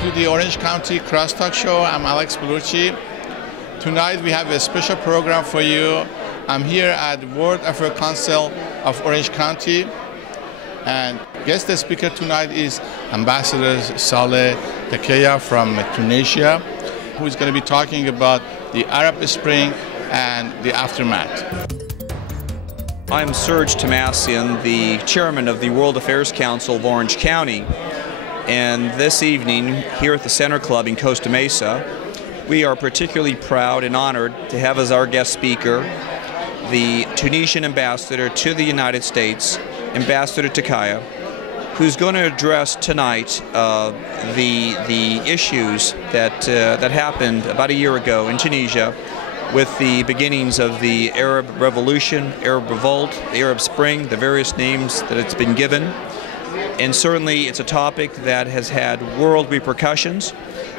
to the Orange County Crosstalk Show. I'm Bolourchi. Tonight we have a special program for you. I'm here at World Affairs Council of Orange County, and guest speaker tonight is Ambassador Salah Tekaya from Tunisia, who is going to be talking about the Arab Spring and the aftermath. I'm Serge Tomasian, the chairman of the World Affairs Council of Orange County. And this evening, here at the Center Club in Costa Mesa, we are particularly proud and honored to have as our guest speaker the Tunisian ambassador to the United States, Ambassador Tekaya, who's going to address tonight the issues that happened about a year ago in Tunisia with the beginnings of the Arab Revolution, Arab Revolt, the Arab Spring, the various names that it's been given. And certainly it's a topic that has had world repercussions,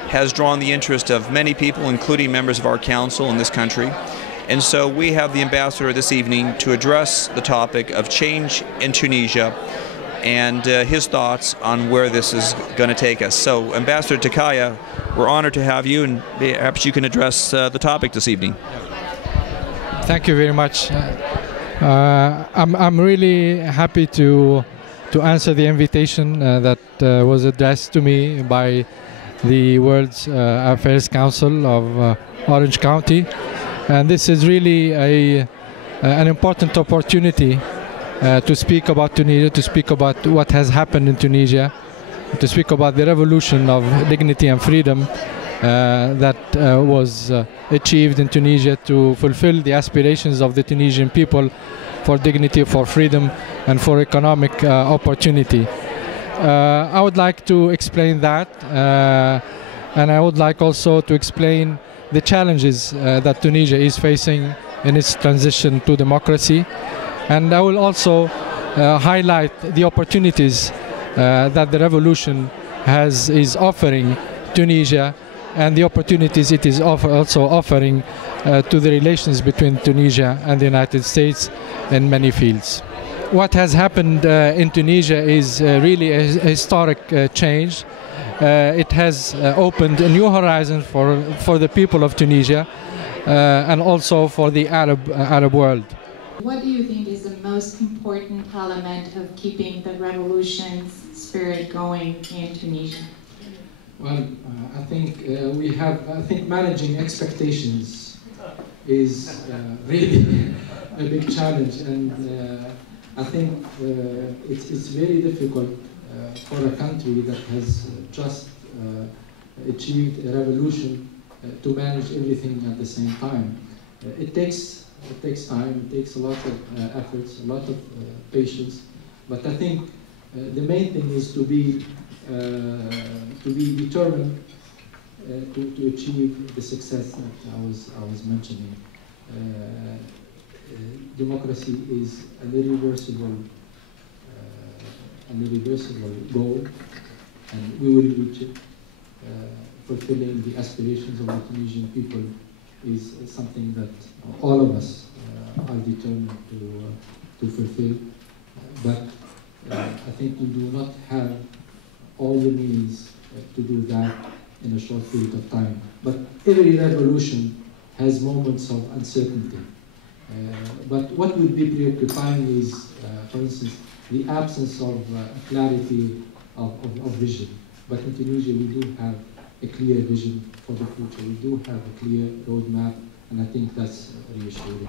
has drawn the interest of many people, including members of our council in this country. And so we have the ambassador this evening to address the topic of change in Tunisia and his thoughts on where this is going to take us. So, Ambassador Tekaya, we're honored to have you, and perhaps you can address the topic this evening. Thank you very much. I'm really happy to answer the invitation that was addressed to me by the World Affairs Council of Orange County, and this is really an important opportunity to speak about Tunisia, to speak about what has happened in Tunisia, to speak about the revolution of dignity and freedom that was achieved in Tunisia to fulfill the aspirations of the Tunisian people for dignity, for freedom, and for economic opportunity. I would like to explain that, and I would like also to explain the challenges that Tunisia is facing in its transition to democracy. And I will also highlight the opportunities that the revolution is offering Tunisia, and the opportunities it is also offering to the relations between Tunisia and the United States in many fields. What has happened in Tunisia is really a historic change. It has opened a new horizon for the people of Tunisia and also for the Arab world. What do you think is the most important element of keeping the revolution's spirit going in Tunisia? Well, I think managing expectations is really a big challenge, and I think it's very difficult for a country that has just achieved a revolution to manage everything at the same time. It takes time, it takes a lot of efforts, a lot of patience, but I think the main thing is to be determined to achieve the success that I was mentioning. Democracy is an irreversible goal, and we will reach it. Fulfilling the aspirations of the Tunisian people is something that all of us are determined to fulfill. But I think we do not have all the means to do that in a short period of time. But every revolution has moments of uncertainty. But what would be preoccupying is, for instance, the absence of clarity of vision. But in Tunisia, we do have a clear vision for the future. We do have a clear roadmap, and I think that's reassuring.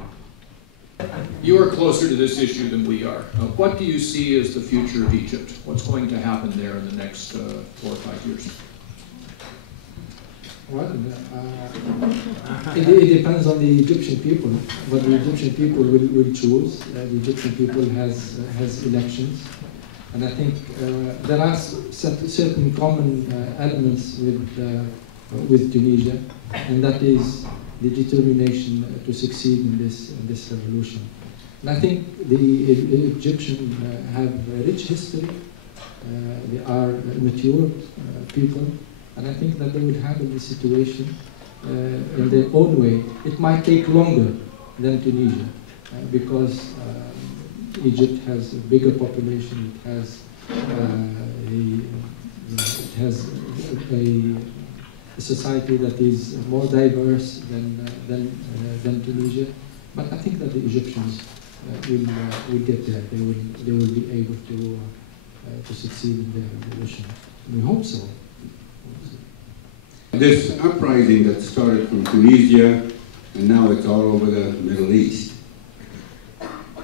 You are closer to this issue than we are. What do you see as the future of Egypt? What's going to happen there in the next 4 or 5 years? Well, it depends on the Egyptian people. What the Egyptian people will choose. The Egyptian people has elections. And I think there are certain common elements with Tunisia, and that is the determination to succeed in this revolution. And I think the Egyptians have a rich history. They are mature people, and I think that they will handle the situation in their own way. It might take longer than Tunisia because Egypt has a bigger population. It has a society that is more diverse than Tunisia. But I think that the Egyptians will get there. They will be able to succeed in their revolution. We hope so. This uprising that started from Tunisia and now it's all over the Middle East,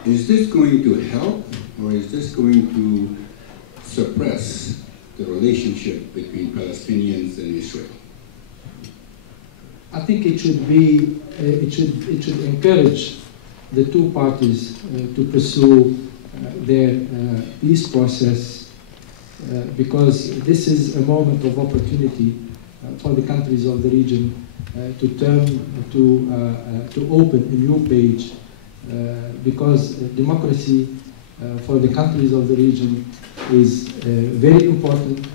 is this going to help or is this going to suppress the relationship between Palestinians and Israel? I think it should be, it should encourage the two parties to pursue their peace process because this is a moment of opportunity for the countries of the region to turn to open a new page because democracy for the countries of the region is very important,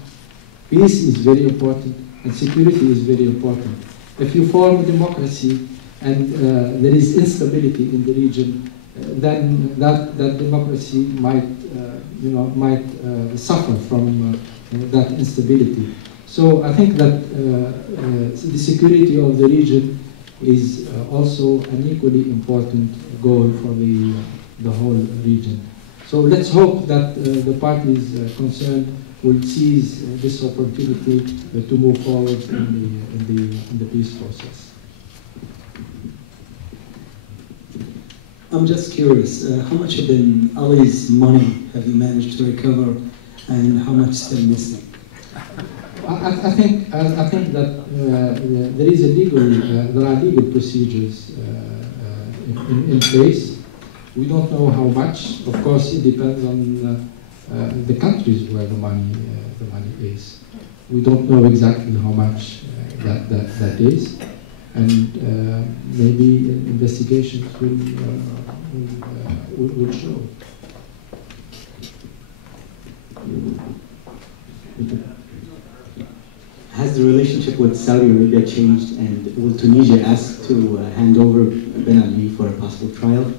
peace is very important, and security is very important. If you form a democracy and there is instability in the region, then that democracy might suffer from that instability. So I think that the security of the region is also an equally important goal for the whole region. So let's hope that the parties concerned will seize this opportunity to move forward in the peace process. I'm just curious, how much of Ben Ali's money have you managed to recover, and how much is still missing? I think that there are legal procedures in place. We don't know how much. Of course, it depends on the countries where the money is. We don't know exactly how much that is, and maybe investigations will show. Has the relationship with Saudi Arabia changed, and will Tunisia ask to hand over Ben Ali for a possible trial?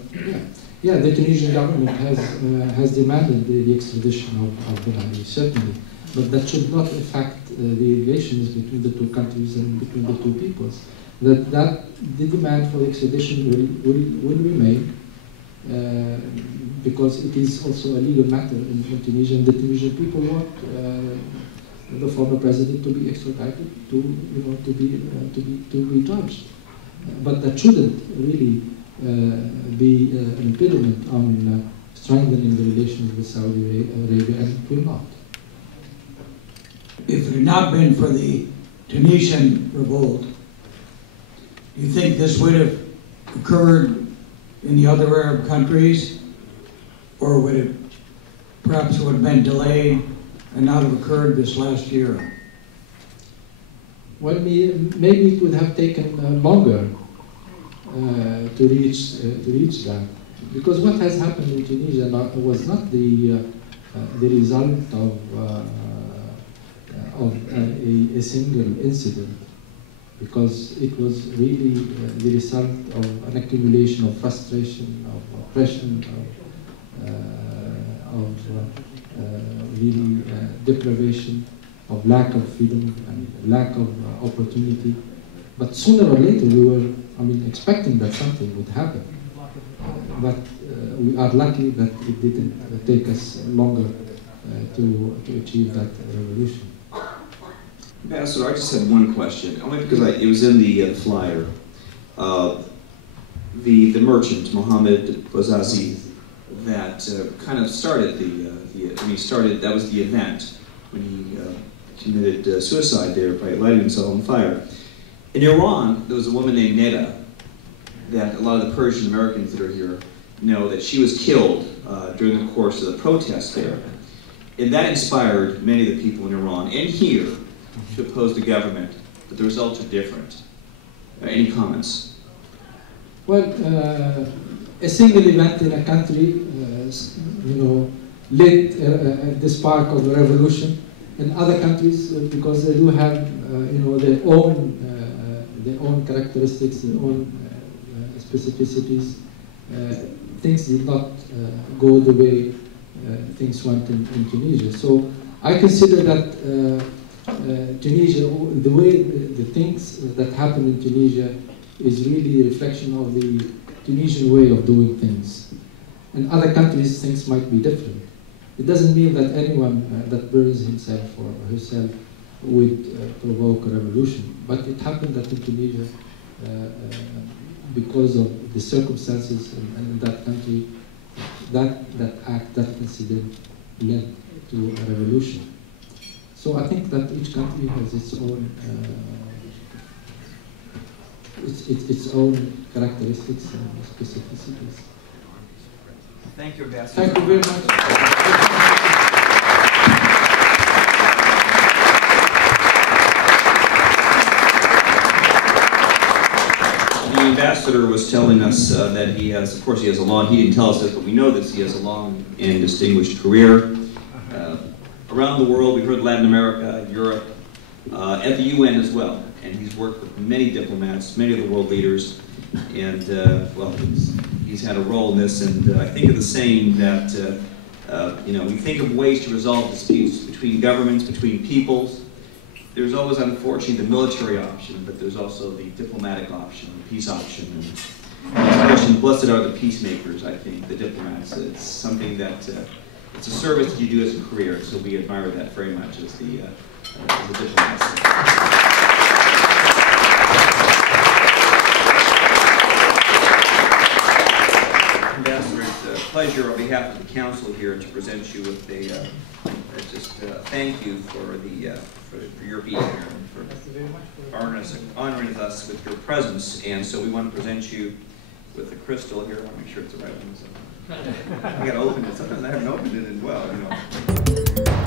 Yeah, the Tunisian government has demanded the extradition of Ben Ali, certainly, but that should not affect the relations between the two countries and between the two peoples. The demand for extradition will remain because it is also a legal matter in Tunisia, and the Tunisian people want the former president to be extradited to be judged, but that shouldn't really be an impediment on strengthening the relations with Saudi Arabia, and it will not. If it had not been for the Tunisian revolt, do you think this would have occurred in the other Arab countries, or would it perhaps would have been delayed and not have occurred this last year? Well, maybe it would have taken longer to reach that, because what has happened in Tunisia was not the result of a single incident, because it was really the result of an accumulation of frustration, of oppression, of really deprivation, of lack of freedom and lack of opportunity. But sooner or later we were, expecting that something would happen. But we are lucky that it didn't take us longer to achieve that revolution. Ambassador, I just had one question, only because it was in the flyer. The merchant, Mohamed, that kind of started that was the event when he committed suicide there by lighting himself on fire. In Iran, there was a woman named Neda that a lot of the Persian Americans that are here know that she was killed during the course of the protests there. And that inspired many of the people in Iran and here to oppose the government, but the results are different. Any comments? Well, a single event in a country, lit the spark of the revolution. In other countries, because they do have, their own characteristics, their own specificities, things did not go the way things went in Tunisia. So I consider that Tunisia, the way the things that happen in Tunisia is really a reflection of the Tunisian way of doing things. In other countries, things might be different. It doesn't mean that anyone that burns himself or herself would provoke a revolution. But it happened that in Tunisia, because of the circumstances in that country, that act, that incident led to a revolution. So I think that each country has its own its own characteristics and specificities. Thank you, Ambassador. Thank you very much. The ambassador was telling us that he has, of course, he has a long, he didn't tell us this, but we know that he has a long and distinguished career around the world. We've heard Latin America, Europe, at the UN as well. And he's worked with many diplomats, many of the world leaders, and well, he's had a role in this. And I think of the saying that you know, we think of ways to resolve disputes between governments, between peoples. There's always, unfortunately, the military option, but there's also the diplomatic option, the peace option. And the expression, blessed are the peacemakers, I think, the diplomats. It's something that, it's a service that you do as a career, so we admire that very much as the diplomats. Ambassador, it's a pleasure on behalf of the Council here to present you with a thank you for your being here and for honoring us with your presence. And so we want to present you with a crystal here. I want to make sure it's the right one. So I got to open it. Sometimes I haven't opened it as well, you know.